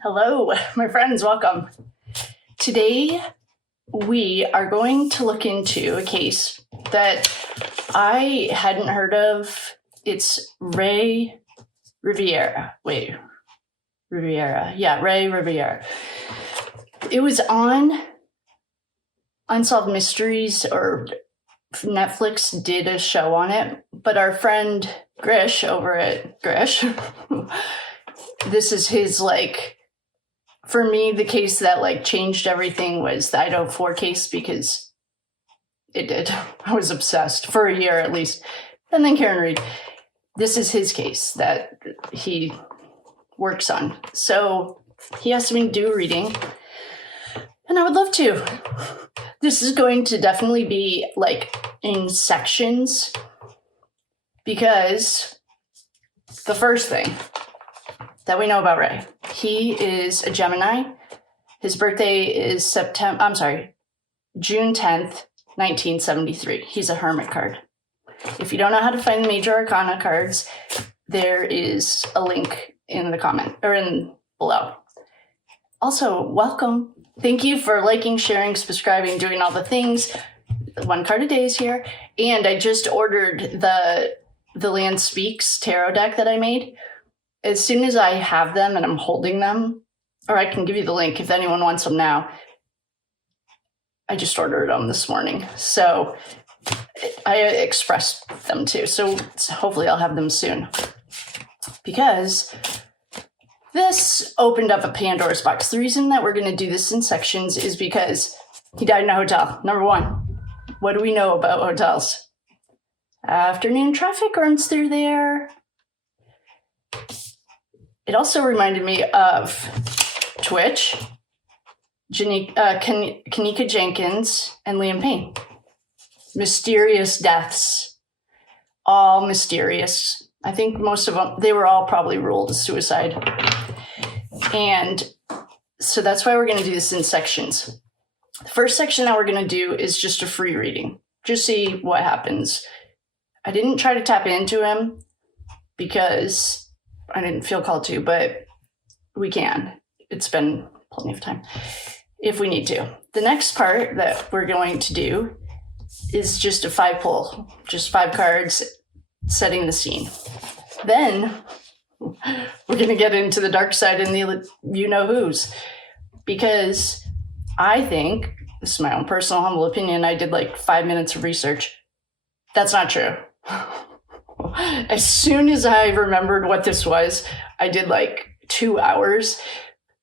Hello, my friends, welcome. Today, we are going to look into a case that I hadn't heard of. It's Rivera. Rivera. Yeah, Rivera. It was on Unsolved Mysteries, or Netflix did a show on it, but our friend Grish over at Grish, this is his, for me, the case that changed everything was the Idaho 4 case, because it did. I was obsessed for a year at least. And then Karen Reed. This is his case that he works on. So he asked me to do a reading, and I would love to. This is going to definitely be in sections, because the first thing that we know about Ray, he is a Gemini. His birthday is June 10th, 1973. He's a Hermit card. If you don't know how to find the major arcana cards, there is a link in the comment or in below. Also, welcome. Thank you for liking, sharing, subscribing, doing all the things. One card a day is here. And I just ordered the Land Speaks tarot deck that I made. As soon as I have them and I'm holding them, or I can give you the link if anyone wants them now. I just ordered them this morning. So I expressed them too. So hopefully I'll have them soon. Because this opened up a Pandora's box. The reason that we're going to do this in sections is because he died in a hotel. Number one, what do we know about hotels? Afternoon traffic runs through there. It also reminded me of Twitch, Kenneka, Jenkins, and Payne. Mysterious deaths. All mysterious. I think most of them, they were all probably ruled as suicide. And so that's why we're going to do this in sections. The first section that we're going to do is just a free reading. Just see what happens. I didn't try to tap into him because I didn't feel called to, but we can. It's been plenty of time if we need to. The next part that we're going to do is just a 5 pull, just 5 cards setting the scene. Then we're going to get into the dark side and the you-know-whos, because I think, this is my own personal humble opinion, I did 5 minutes of research. That's not true. As soon as I remembered what this was, I did 2 hours,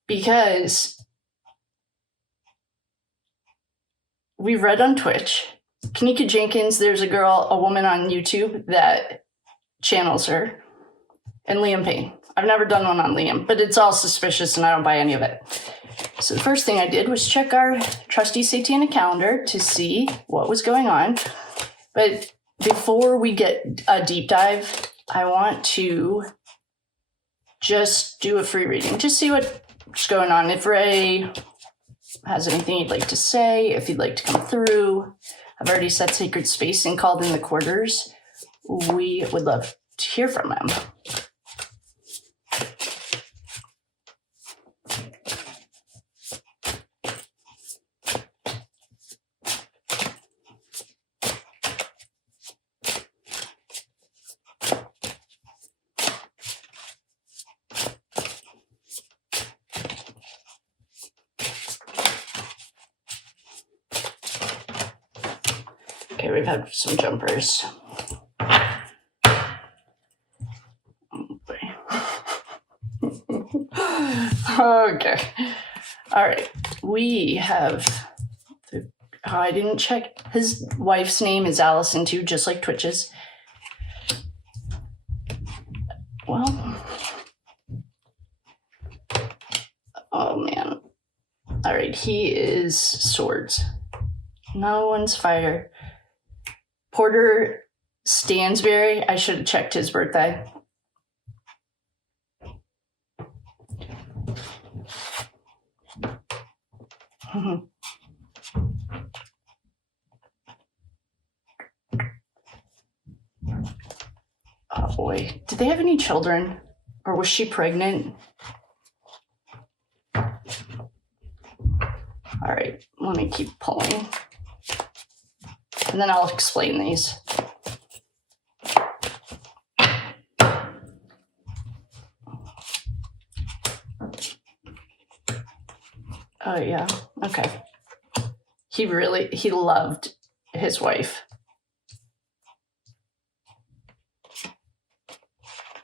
because we read on Twitch. Kenneka Jenkins, there's a woman on YouTube that channels her, and Payne. I've never done one on Liam, but it's all suspicious and I don't buy any of it. So the first thing I did was check our trusty Satanic calendar to see what was going on. But before we get a deep dive, I want to just do a free reading. Just see what's going on. If Ray has anything he'd like to say, if he'd like to come through. I've already set sacred space and called in the quarters. We would love to hear from him. Okay, we've had some jumpers. Okay. All right. We have I didn't check. His wife's name is Allison too, just like Twitch's. Well. Oh man. All right. He is swords. No one's fire. Porter Stansberry. I should have checked his birthday. Oh boy. Did they have any children? Or was she pregnant? All right, let me keep pulling. And then I'll explain these. Oh, yeah. Okay. He loved his wife.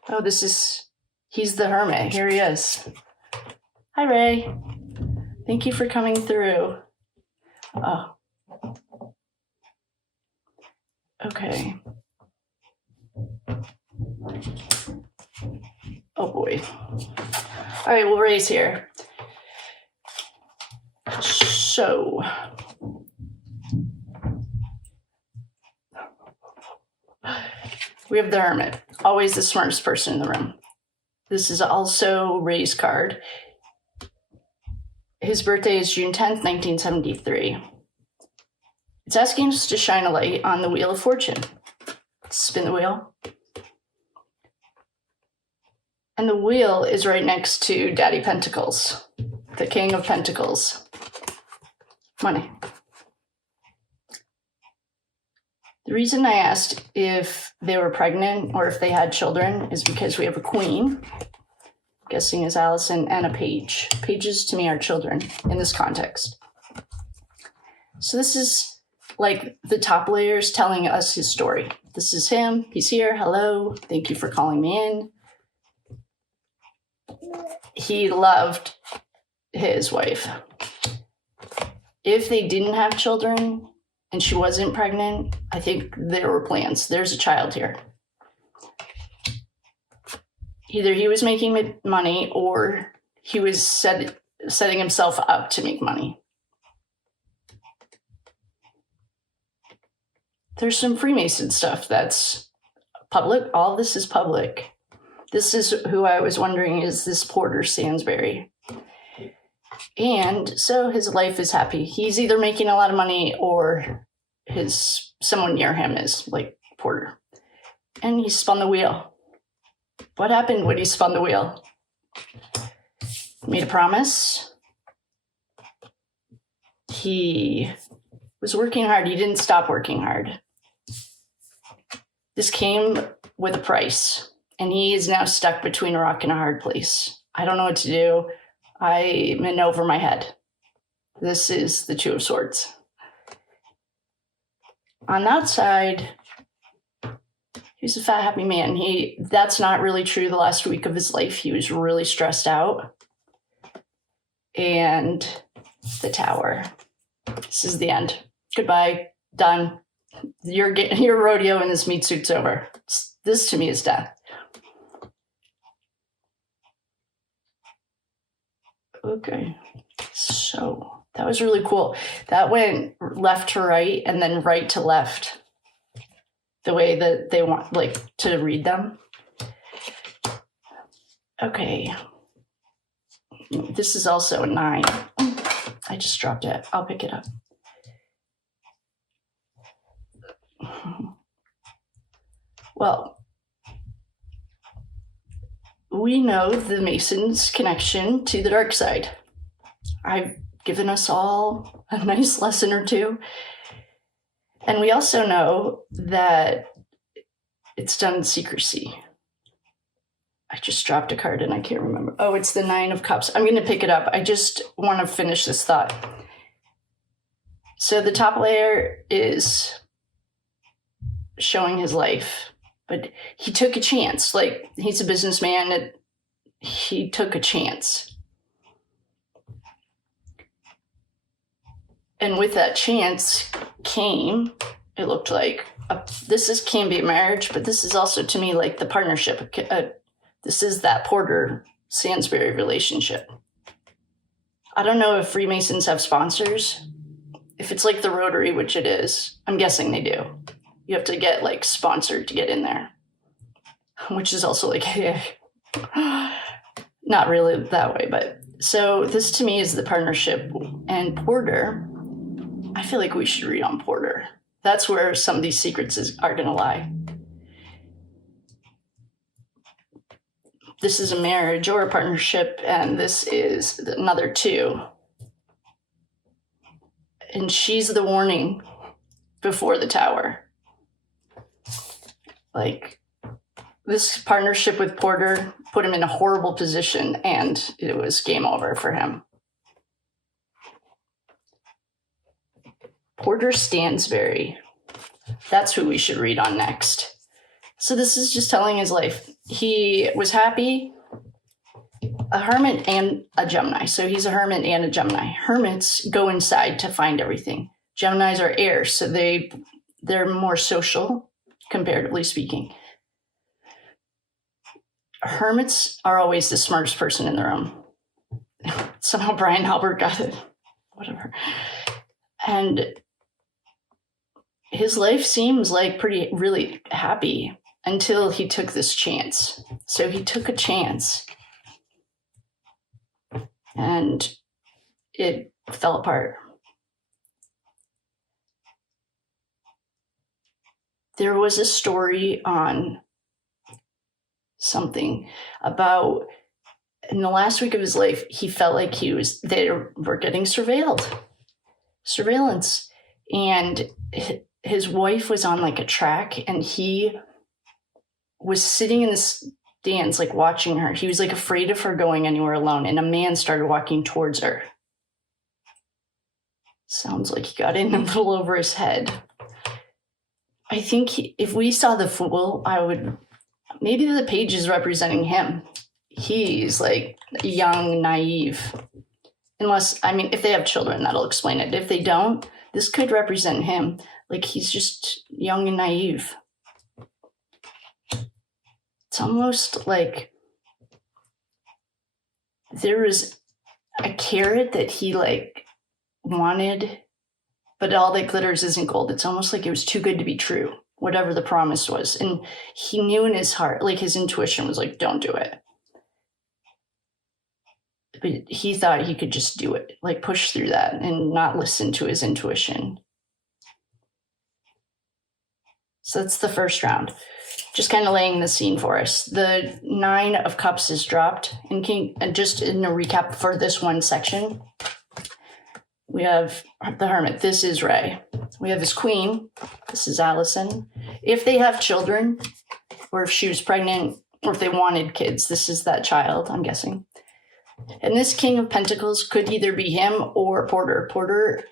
Oh, he's the Hermit. Here he is. Hi, Ray. Thank you for coming through. Oh. Okay. Oh, boy. All right, well, Ray's here. So, we have the Hermit, always the smartest person in the room. This is also Ray's card. His birthday is June 10th, 1973. It's asking us to shine a light on the Wheel of Fortune. Spin the wheel. And the wheel is right next to Daddy Pentacles, the King of Pentacles. Money. The reason I asked if they were pregnant or if they had children is because we have a queen, guessing is Allison, and a page. Pages to me are children in this context. So this is like the top layers telling us his story. This is him. He's here. Hello. Thank you for calling me in. He loved his wife. If they didn't have children and she wasn't pregnant, I think there were plans. There's a child here. Either he was making money or he was setting himself up to make money. There's some Freemason stuff that's public. All this is public. This is who I was wondering, is this Porter Stansberry? And so his life is happy. He's either making a lot of money or someone near him is, like Porter. And he spun the wheel. What happened when he spun the wheel? Made a promise. He was working hard. He didn't stop working hard. This came with a price. And he is now stuck between a rock and a hard place. I don't know what to do. I'm in over my head. This is the Two of Swords. On that side, he's a fat, happy man. That's not really true. The last week of his life, he was really stressed out. And the Tower. This is the end. Goodbye. Done. Your rodeo and this meat suit's over. This to me is death. Okay, so that was really cool. That went left to right and then right to left, the way that they want, like, to read them. Okay, this is also a 9. I just dropped it. I'll pick it up. Well, we know the Masons' connection to the dark side. I've given us all a nice lesson or two. And we also know that it's done in secrecy. I just dropped a card and I can't remember. Oh, it's the 9 of Cups. I'm going to pick it up. I just want to finish this thought. So the top layer is showing his life. But he took a chance. Like, he's a businessman. He took a chance. And with that chance came, it looked like, can be a marriage, but this is also, to me, like the partnership. This is that Porter-Stansberry relationship. I don't know if Freemasons have sponsors. If it's like the Rotary, which it is, I'm guessing they do. You have to get, like, sponsored to get in there, which is also like, not really that way. But so this to me is the partnership. And Porter, I feel like we should read on Porter. That's where some of these secrets are going to lie. this is a marriage or a partnership, and this is another 2. And she's the warning before the Tower. Like, this partnership with Porter put him in a horrible position, and it was game over for him. Porter Stansberry. That's who we should read on next. So this is just telling his life. He was happy, a hermit and a Gemini. So he's a hermit and a Gemini. Hermits go inside to find everything. Geminis are air, so they're more social, comparatively speaking. Hermits are always the smartest person in the room. Somehow Brian Albert got it. Whatever. And his life seems like really happy until he took this chance. So he took a chance and it fell apart. There was a story on something about in the last week of his life, he felt like they were getting surveillance. And his wife was on like a track, and he was sitting in the stands, like watching her. He was like afraid of her going anywhere alone, and a man started walking towards her. Sounds like he got in a little over his head. I think if we saw the Fool, maybe the page is representing him. He's like young, naive. If they have children, that'll explain it. If they don't, this could represent him. Like, he's just young and naive. It's almost like there was a carrot that he like wanted, but all that glitters isn't gold. It's almost like it was too good to be true, whatever the promise was. And he knew in his heart, like his intuition was like, don't do it. But he thought he could just do it, like push through that and not listen to his intuition. So that's the first round. Just kind of laying the scene for us. The 9 of Cups is dropped. And just in a recap for this one section, we have the Hermit. This is Ray. We have his Queen. This is Allison. If they have children, or if she was pregnant, or if they wanted kids, this is that child, I'm guessing. And this King of Pentacles could either be him or Porter. Porter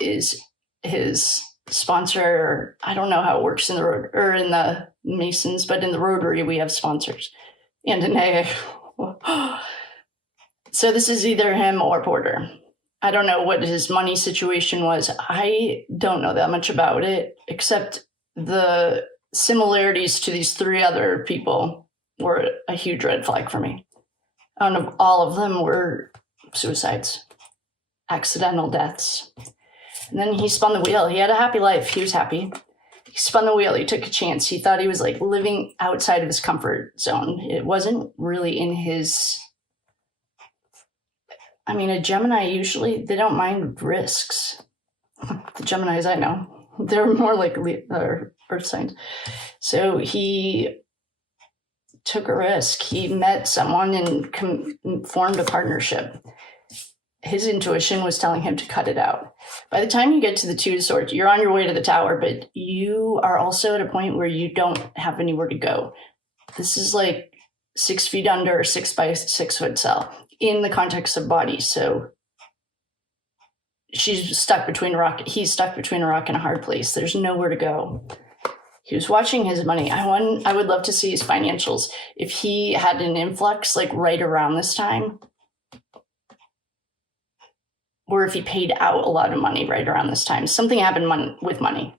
is his sponsor. I don't know how it works in the Masons, but in the Rotary we have sponsors, and in AA. So this is either him or Porter. I don't know what his money situation was. I don't know that much about it, except the similarities to these 3 other people were a huge red flag for me. All of them were suicides, accidental deaths. And then he spun the wheel. He had a happy life. He was happy. He spun the wheel. He took a chance. He thought he was like living outside of his comfort zone. It wasn't really in his... a Gemini, usually, they don't mind risks. The Geminis I know, they're more like earth signs. So he took a risk. He met someone and formed a partnership. His intuition was telling him to cut it out. By the time you get to the 2 of Swords, you're on your way to the Tower, but you are also at a point where you don't have anywhere to go. This is like 6 feet under a 6 by 6 foot cell in the context of body. So she's stuck between a rock. He's stuck between a rock and a hard place. There's nowhere to go. He was watching his money. I would love to see his financials. If he had an influx like right around this time, or if he paid out a lot of money right around this time, something happened with money.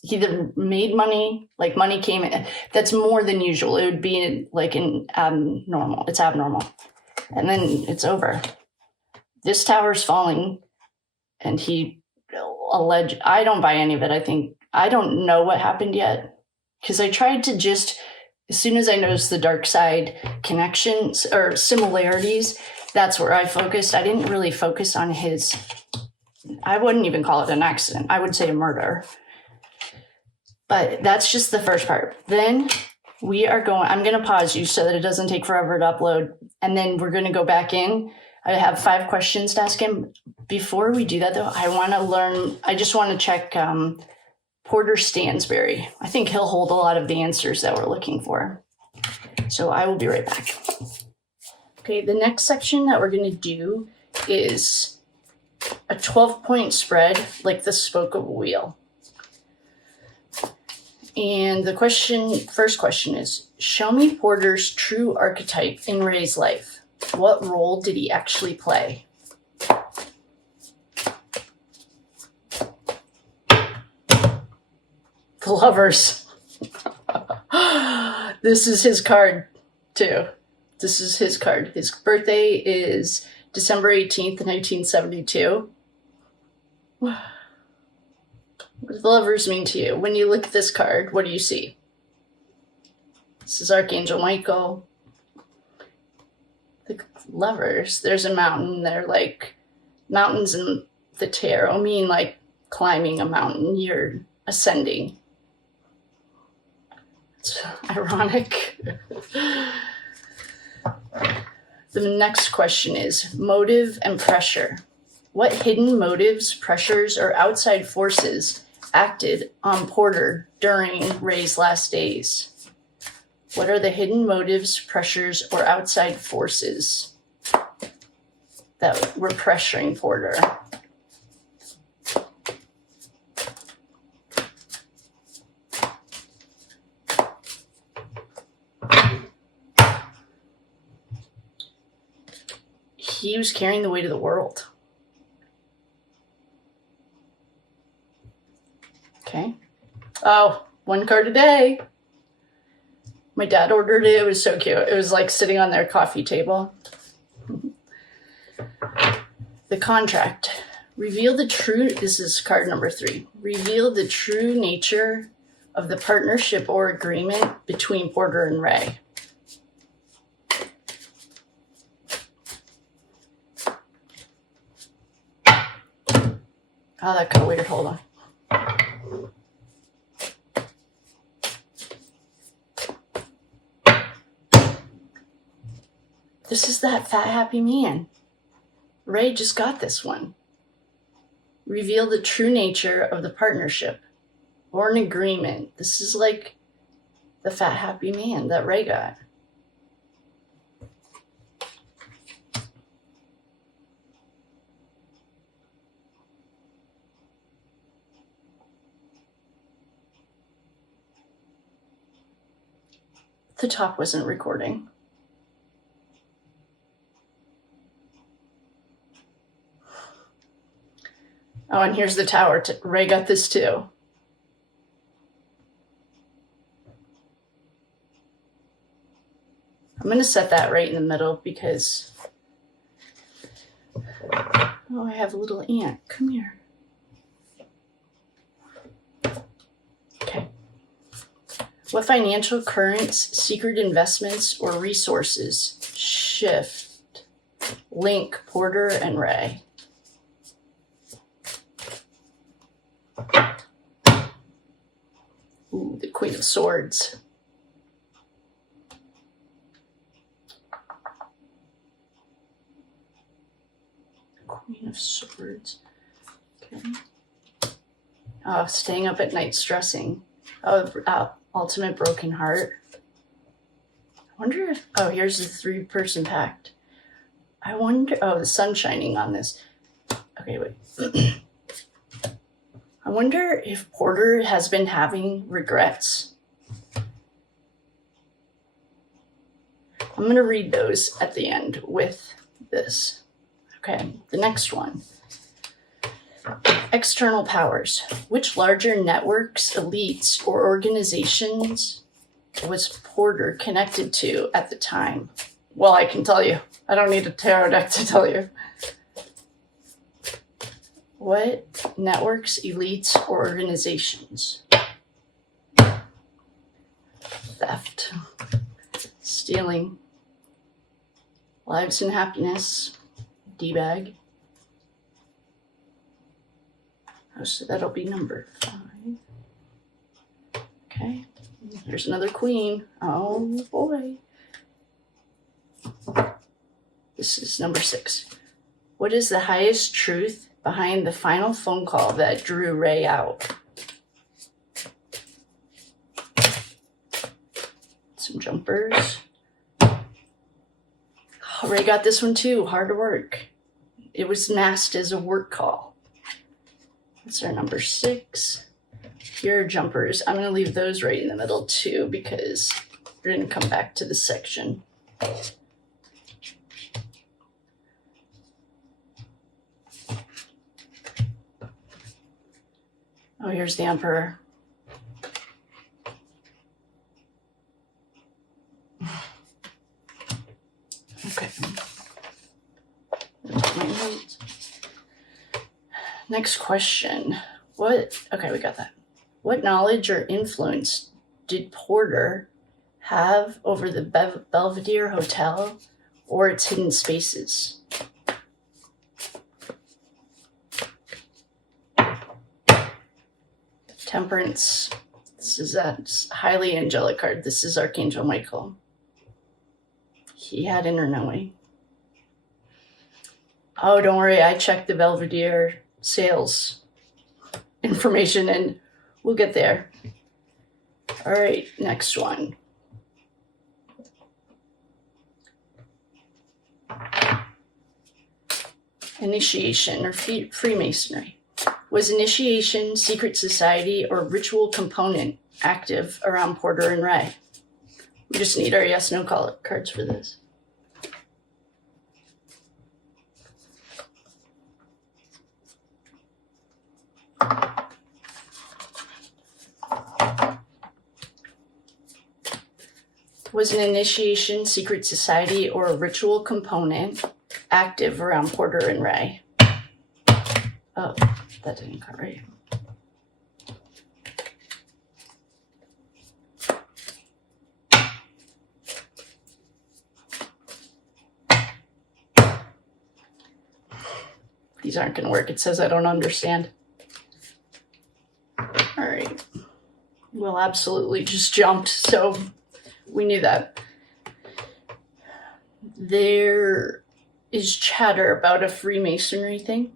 He either made money, like money came in. That's more than usual. It would be like abnormal. It's abnormal. And then it's over. This tower's falling, and he alleged, I don't buy any of it. I don't know what happened yet, because I tried to just, as soon as I noticed the dark side connections or similarities, that's where I focused. I didn't really focus on I wouldn't even call it an accident. I would say a murder. But that's just the first part. Then We are going, I'm going to pause you so that it doesn't take forever to upload. And then we're going to go back in. I have 5 questions to ask him. Before we do that, though, I just want to check Porter Stansberry. I think he'll hold a lot of the answers that we're looking for. So I will be right back. Okay, the next section that we're going to do is a 12-point spread, like the spoke of a wheel. And the first question is, show me Porter's true archetype in Ray's life. What role did he actually play? The Lovers. This is his card, too. This is his card. His birthday is December 18th, 1972. What do the Lovers mean to you? When you look at this card, what do you see? This is Archangel Michael. The Lovers, there's a mountain. They're like mountains in the tarot mean like climbing a mountain. You're ascending. It's ironic. The next question is motive and pressure. What hidden motives, pressures, or outside forces acted on Porter during Ray's last days? What are the hidden motives, pressures, or outside forces that were pressuring Porter? He was carrying the weight of the world. Okay. Oh, 1 card a day. My dad ordered it. It was so cute. It was like sitting on their coffee table. The contract. Reveal the true, this is card number 3. Reveal the true nature of the partnership or agreement between Porter and Ray. Oh, that got weird. Hold on. This is that fat, happy man. Ray just got this one. Reveal the true nature of the partnership or an agreement. This is like the fat, happy man that Ray got. The top wasn't recording. Oh, and here's the tower. Ray got this too. I'm going to set that right in the middle because... Oh, I have a little ant. Come here. Okay. What financial currents, secret investments, or resources shift, link Porter and Ray? Ooh, the Queen of Swords. Queen of Swords. Okay. Oh, staying up at night stressing. Oh, ultimate broken heart. I wonder if, oh, here's the 3-person pact. I wonder, oh, the sun shining on this. Okay, wait. I wonder if Porter has been having regrets. I'm going to read those at the end with this. Okay, the next one. External powers. Which larger networks, elites, or organizations was Porter connected to at the time? Well, I can tell you. I don't need a tarot deck to tell you. What networks, elites, or organizations? Theft. Stealing. Lives and happiness. D-bag. Oh, so that'll be number 5. Okay. There's another queen. Oh boy. This is number 6. What is the highest truth behind the final phone call that drew Ray out? Some jumpers. Oh, Ray got this one too. Hard work. It was masked as a work call. That's our number 6. Here are jumpers. I'm going to leave those right in the middle too because we're going to come back to this section. Oh, here's the Emperor. Okay. Next question. Okay, we got that. What knowledge or influence did Porter have over the Belvedere Hotel or its hidden spaces? Temperance. This is a highly angelic card. This is Archangel Michael. He had inner knowing. Oh, don't worry. I checked the Belvedere sales information and we'll get there. All right, next one. Initiation or Freemasonry. Was initiation, secret society, or ritual component active around Porter and Ray? We just need our yes, no cards for this. Was an initiation, secret society, or a ritual component active around Porter and Ray? Oh, that didn't cut right. These aren't going to work. It says I don't understand. All right. Well, absolutely just jumped, so we knew that. There is chatter about a Freemasonry thing,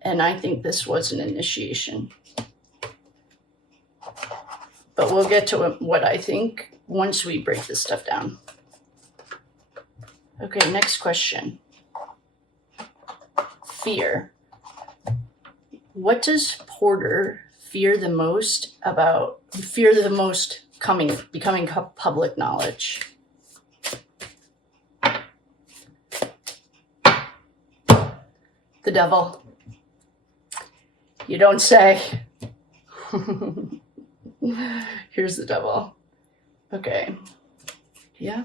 and I think this was an initiation. But we'll get to what I think once we break this stuff down. Okay, next question. Fear. What does Porter fear the most becoming public knowledge? The devil. You don't say. Here's the devil. Okay. Yeah.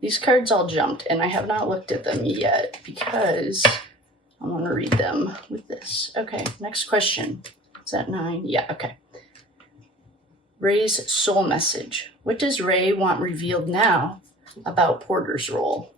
These cards all jumped, and I have not looked at them yet because I want to read them with this. Okay, next question. Is that 9? Yeah, okay. Ray's soul message. What does Ray want revealed now about Porter's role?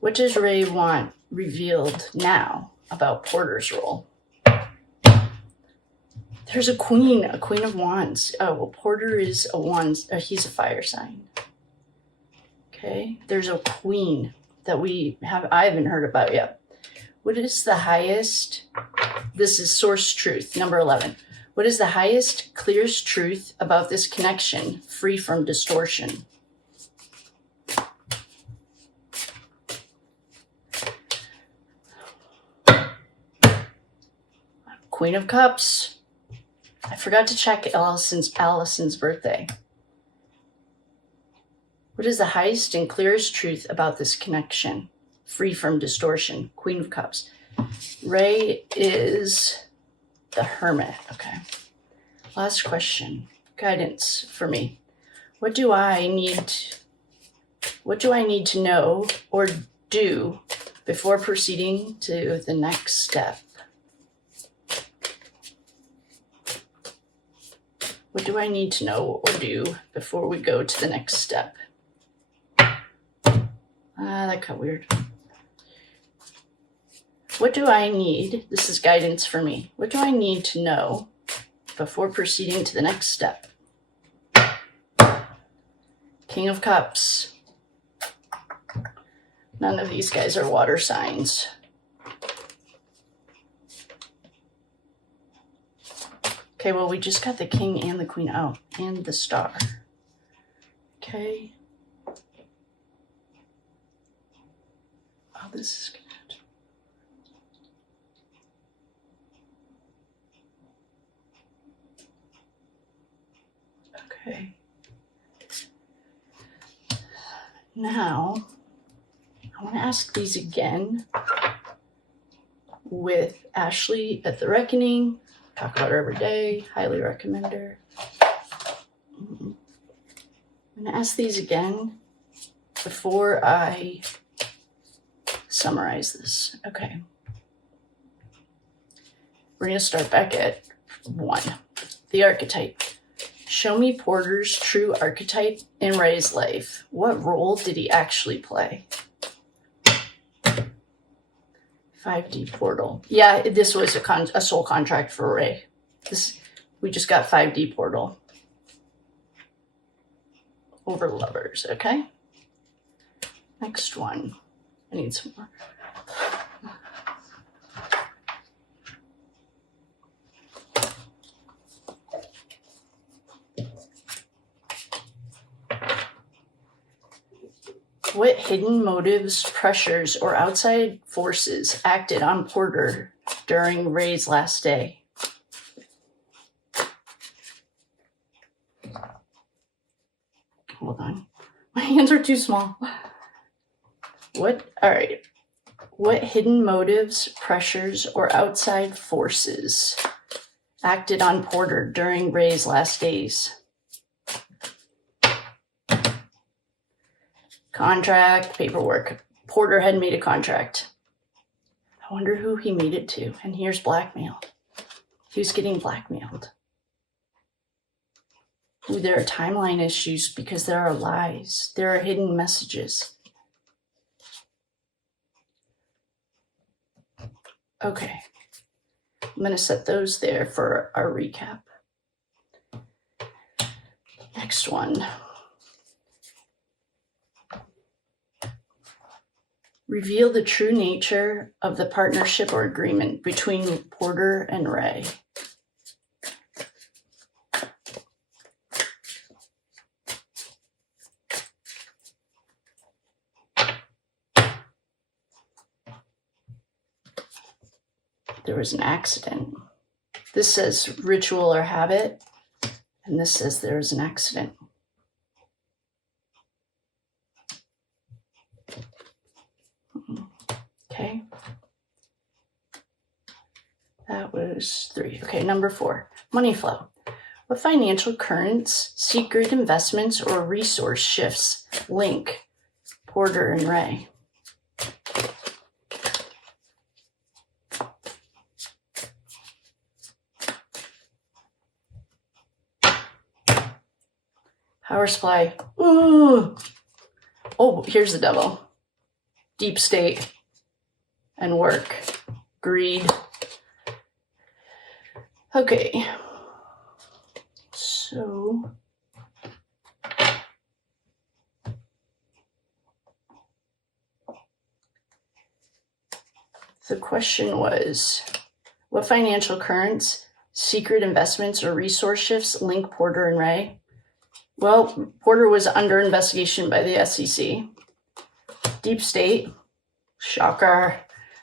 What does Ray want revealed now about Porter's role? There's a queen of wands. Oh, well, Porter is a wands, he's a fire sign. Okay, there's a queen that I haven't heard about yet. What is the highest, this is source truth, number 11. What is the highest, clearest truth about this connection, free from distortion? Queen of Cups. I forgot to check Allison's birthday. What is the highest and clearest truth about this connection? Free from distortion. Queen of Cups. Ray is the Hermit. Okay. Last question. Guidance for me. What do I need to know or do before proceeding to the next step? What do I need to know or do before we go to the next step? That got weird. What do I need? This is guidance for me. What do I need to know before proceeding to the next step? King of Cups. None of these guys are water signs. Okay, well, we just got the King and the Queen out, and the Star. Okay. Oh, this is good. Okay. Now, I want to ask these again with Ashley at the Reckoning. Talk about her every day. Highly recommend her. I'm going to ask these again before I summarize this. Okay. We're going to start back at 1. The archetype. Show me Porter's true archetype in Ray's life. What role did he actually play? 5D portal. Yeah, this was a soul contract for Ray. We just got 5D portal. Over lovers, okay? Next one. I need some more. What hidden motives, pressures, or outside forces acted on Porter during Ray's last day? Hold on. My hands are too small. All right. What hidden motives, pressures, or outside forces acted on Porter during Ray's last days? Contract, paperwork. Porter had made a contract. I wonder who he made it to. And here's blackmail. He was getting blackmailed. Ooh, there are timeline issues because there are lies. There are hidden messages. Okay. I'm going to set those there for our recap. Next one. Reveal the true nature of the partnership or agreement between Porter and Ray. There was an accident. This says ritual or habit, and this says there was an accident. Okay. That was 3. Okay, number 4. Money flow. What financial currents, secret investments, or resource shifts link Porter and Ray? Power supply. Ooh. Oh, here's the devil. Deep state and work. Greed. Okay. So the question was, what financial currents, secret investments, or resource shifts link Porter and Ray? Well, Porter was under investigation by the SEC. Deep state, shocker.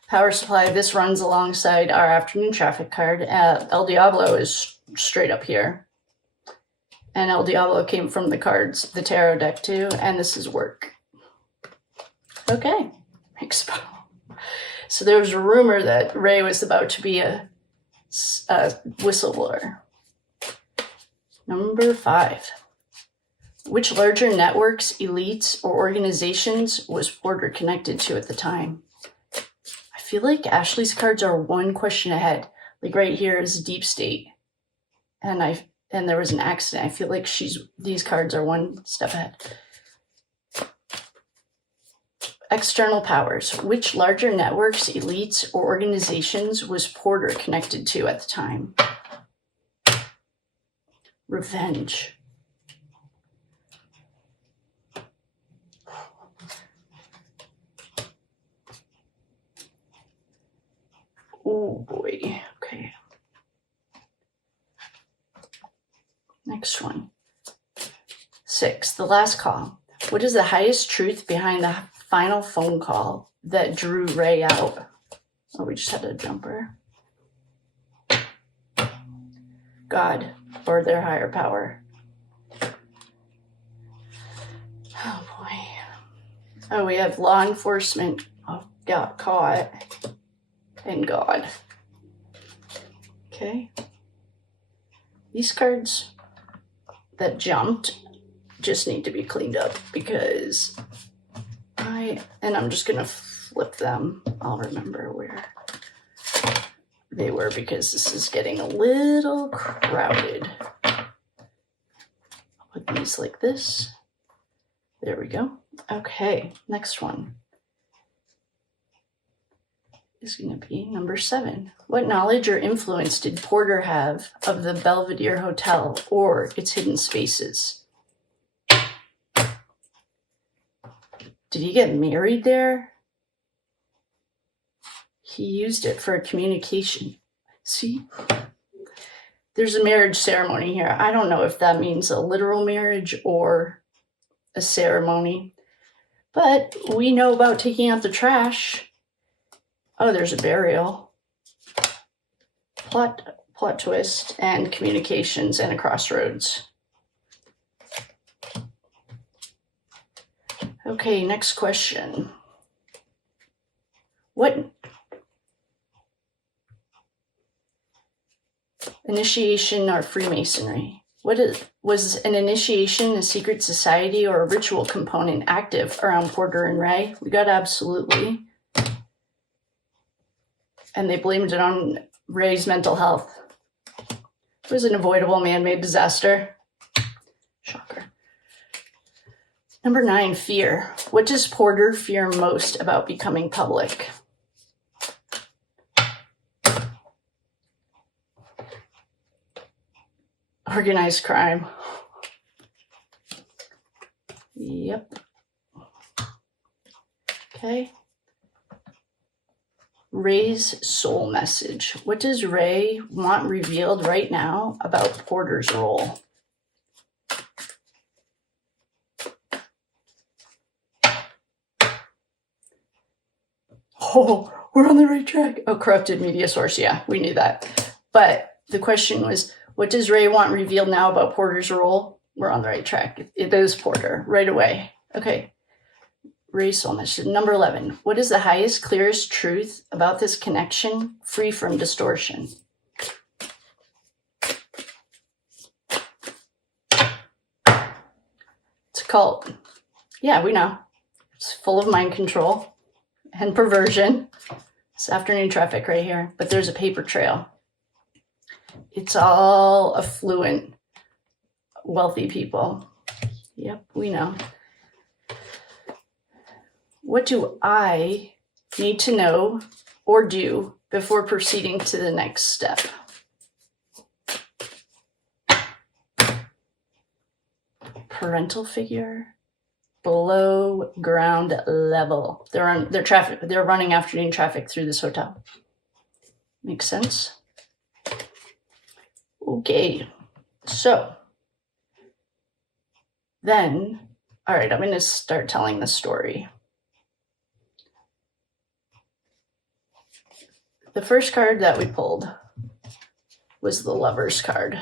Power supply, this runs alongside our afternoon traffic card. El Diablo is straight up here. And El Diablo came from the cards, the tarot deck too, and this is work. Okay, expo. So there was a rumor that Ray was about to be a whistleblower. Number 5. Which larger networks, elites, or organizations was Porter connected to at the time? I feel like Ashley's cards are one question ahead. Like right here is deep state. And there was an accident. I feel like these cards are one step ahead. External powers. Which larger networks, elites, or organizations was Porter connected to at the time? Revenge. Oh boy. Okay. Next one. 6. The last call. What is the highest truth behind the final phone call that drew Ray out? Oh, we just had a jumper. God, or their higher power. Oh boy. Oh, we have law enforcement. Oh, got caught. And God. Okay. These cards that jumped just need to be cleaned up because I'm just going to flip them. I'll remember where they were because this is getting a little crowded. I'll put these like this. There we go. Okay, next one is going to be number 7. What knowledge or influence did Porter have of the Belvedere Hotel or its hidden spaces? Did he get married there? He used it for a communication. See? There's a marriage ceremony here. I don't know if that means a literal marriage or a ceremony, but we know about taking out the trash. Oh, there's a burial. Plot twist and communications and a crossroads. Okay, next question. What initiation or Freemasonry? Was an initiation, a secret society, or a ritual component active around Porter and Ray? We got absolutely. And they blamed it on Ray's mental health. It was an avoidable man-made disaster. Shocker. Number 9, fear. What does Porter fear most about becoming public? Organized crime. Yep. Okay. Ray's soul message. What does Ray want revealed right now about Porter's role? Oh, we're on the right track. Oh, corrupted media source. Yeah, we knew that. But the question was, what does Ray want revealed now about Porter's role? We're on the right track. It is Porter right away. Okay. Ray's soul message. Number 11. What is the highest, clearest truth about this connection free from distortion? It's a cult. Yeah, we know. It's full of mind control and perversion. It's afternoon traffic right here, but there's a paper trail. It's all affluent, wealthy people. Yep, we know. What do I need to know or do before proceeding to the next step? Parental figure, below ground level. They're running afternoon traffic through this hotel. Makes sense? Okay, so then, all right, I'm going to start telling the story. The first card that we pulled was the Lover's card.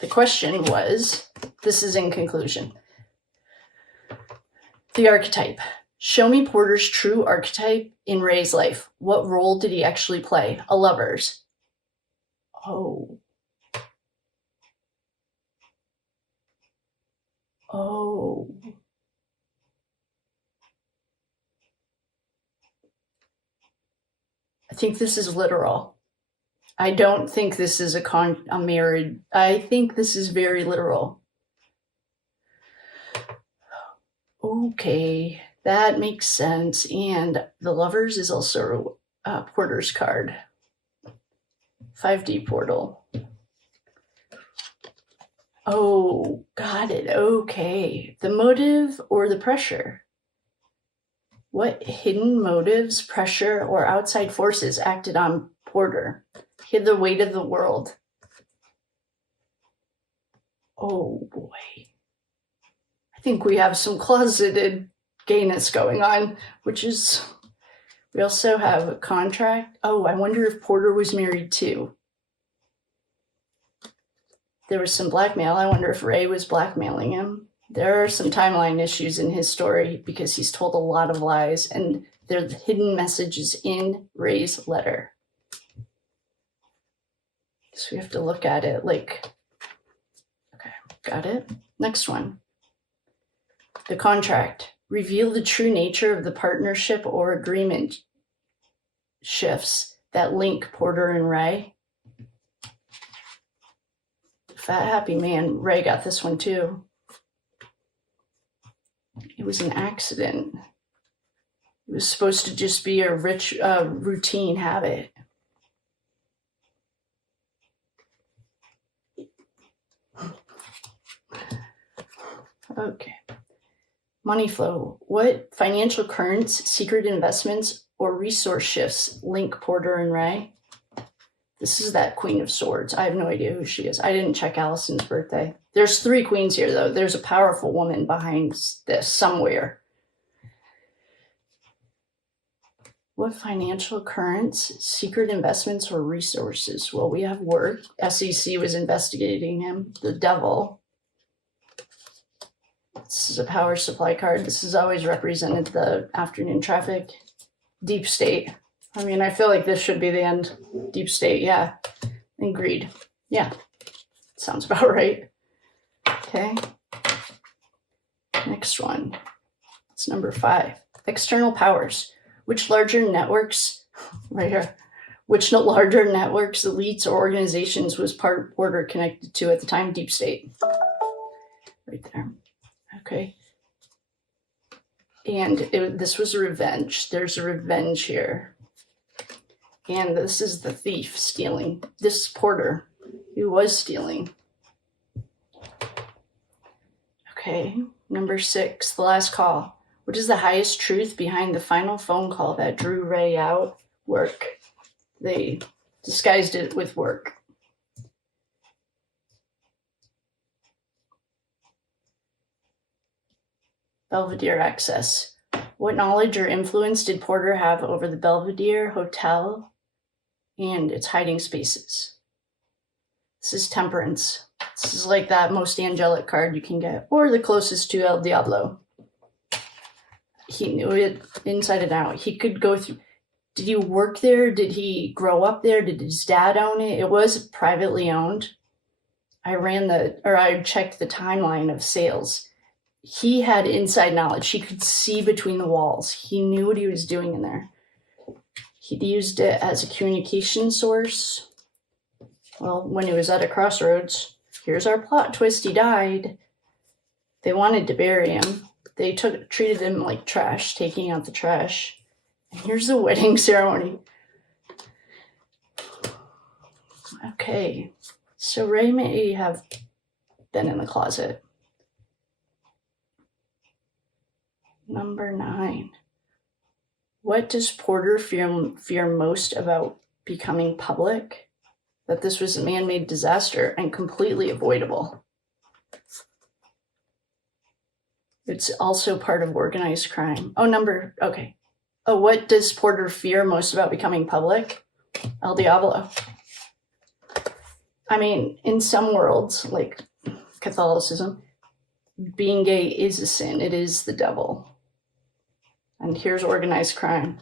The question was, this is in conclusion, the archetype. Show me Porter's true archetype in Ray's life. What role did he actually play? A lover's. Oh. I think this is literal. I don't think this is a married. I think this is very literal. Okay. That makes sense. And the Lovers is also Porter's card. 5D portal. Oh, got it. Okay. The motive or the pressure? What hidden motives, pressure, or outside forces acted on Porter? He had the weight of the world. Oh boy. I think we have some closeted gayness going on, which is, we also have a contract. Oh, I wonder if Porter was married too. There was some blackmail. I wonder if Ray was blackmailing him. There are some timeline issues in his story because he's told a lot of lies, and there are hidden messages in Ray's letter. So we have to look at it like, okay, got it. Next one. The contract. Reveal the true nature of the partnership or agreement shifts that link Porter and Ray. Fat happy man. Ray got this one too. It was an accident. It was supposed to just be a rich routine habit. Okay. Money flow. What financial currents, secret investments, or resource shifts link Porter and Ray? This is that Queen of Swords. I have no idea who she is. I didn't check Allison's birthday. There's 3 queens here, though. There's a powerful woman behind this somewhere. What financial currents, secret investments, or resources? Well, we have work. SEC was investigating him. The devil. This is a power supply card. This has always represented the afternoon traffic. Deep state. I mean, I feel like this should be the end. Deep state, yeah. And greed. Yeah. Sounds about right. Okay. Next one. It's number 5. External powers. Which larger networks, right here, which larger networks, elites, or organizations was Porter connected to at the time? Deep state. Right there. Okay. And this was revenge. There's a revenge here. And this is the thief stealing. This is Porter, who was stealing. Okay, number 6, the last call. What is the highest truth behind the final phone call that drew Ray out? Work. They disguised it with work. Belvedere access. What knowledge or influence did Porter have over the Belvedere Hotel and its hiding spaces? This is Temperance. This is like that most angelic card you can get, or the closest to El Diablo. He knew it inside and out. He could go through. Did he work there? Did he grow up there? Did his dad own it? It was privately owned. I checked the timeline of sales. He had inside knowledge. He could see between the walls. He knew what he was doing in there. He used it as a communication source. Well, when he was at a crossroads, here's our plot twist. He died. They wanted to bury him. They treated him like trash, taking out the trash. And here's the wedding ceremony. Okay, so Ray may have been in the closet. Number 9. What does Porter fear most about becoming public? That this was a man-made disaster and completely avoidable. It's also part of organized crime. Okay. Oh, what does Porter fear most about becoming public? El Diablo. I mean, in some worlds, like Catholicism, being gay is a sin. It is the devil. And here's organized crime.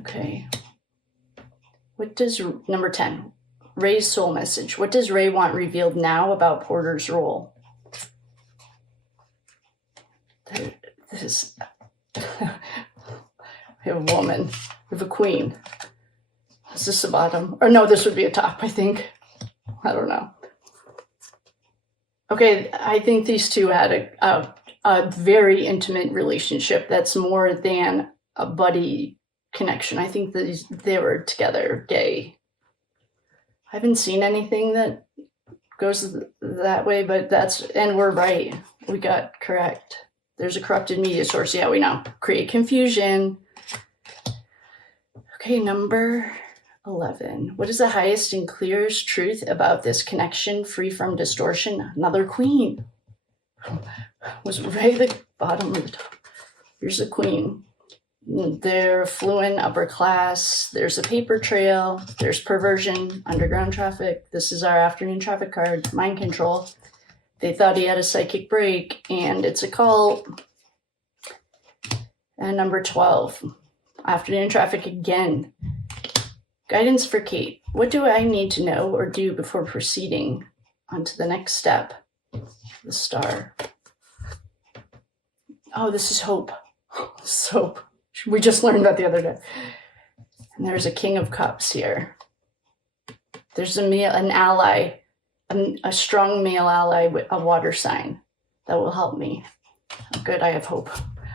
Okay. What does, number 10, Ray's soul message. What does Ray want revealed now about Porter's role? This we have a woman. We have a queen. Is this the bottom? Or no, this would be a top, I think. I don't know. Okay, I think these two had a a very intimate relationship that's more than a buddy connection. I think that they were together gay. I haven't seen anything that goes that way, but and we're right. We got correct. There's a corrupted media source. Yeah, we know. Create confusion. Okay, number 11. What is the highest and clearest truth about this connection free from distortion? Another queen. Was Ray the bottom or the top? Here's the queen. They're affluent, upper class. There's a paper trail. There's perversion, underground traffic. This is our afternoon traffic card, mind control. They thought he had a psychic break, and it's a cult. And number 12, afternoon traffic again. Guidance for Kate. What do I need to know or do before proceeding on to the next step? The star. Oh, this is hope. This is hope. We just learned that the other day. And there's a King of Cups here. There's an ally, a strong male ally with a water sign that will help me. Oh, good, I have hope.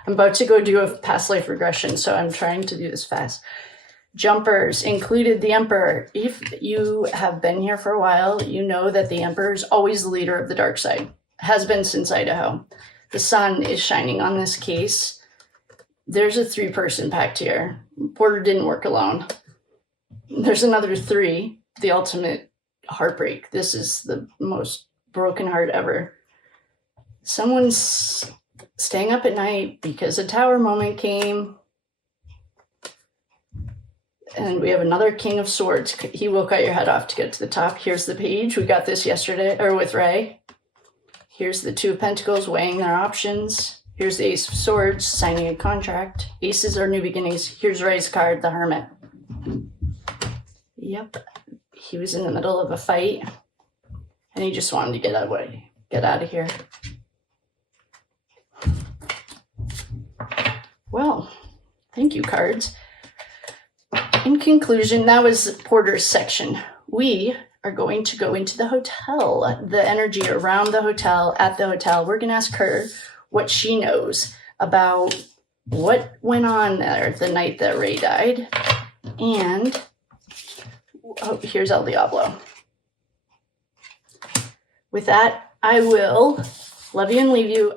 I'm about to go do a past life regression, so I'm trying to do this fast. Jumpers included the Emperor. If you have been here for a while, you know that the Emperor is always the leader of the dark side. Has been since Idaho. The sun is shining on this case. There's a 3-person pact here. Porter didn't work alone. There's another 3, the ultimate heartbreak. This is the most broken heart ever. Someone's staying up at night because a tower moment came. And we have another King of Swords. He will cut your head off to get to the top. Here's the page. We got this yesterday, or with Ray. Here's the 2 of Pentacles weighing their options. Here's the Ace of Swords, signing a contract. Aces are new beginnings. Here's Ray's card, the Hermit. Yep. He was in the middle of a fight, and he just wanted to get away, get out of here. Well, thank you, cards. In conclusion, that was Porter's section. We are going to go into the hotel, the energy around the hotel, at the hotel. We're going to ask her what she knows about what went on there the night that Ray died. And, oh, here's El Diablo. With that, I will love you and leave you.